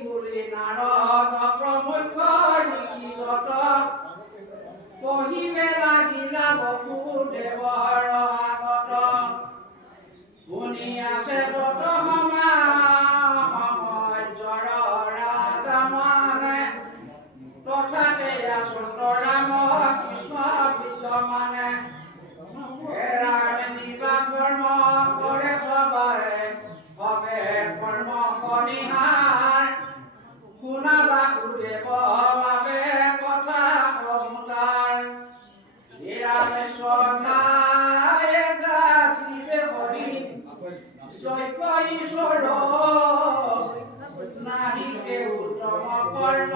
বুলি নাৰদ প্ৰমুখ্য লিখিত পঢ়িবে লাগিলা বসুদেৱৰ আগত শুনি আছে তত সময় জৰ ৰাজা মানে তথাতে সুন্দৰাম কৃষ্ণ বিদ্যমানে দিবা কৰ্ম কৰে সবাৰে ভৱে কৰ্ম কনিহাৰ শুনা বাসুদেৱ বাবে কথা সমুদাৰ শ্ৰদ্ধায়ে যাচিবে হৰি যজ্ঞ ঈশ্বৰ নাহিকে উত্তম কৰ্ম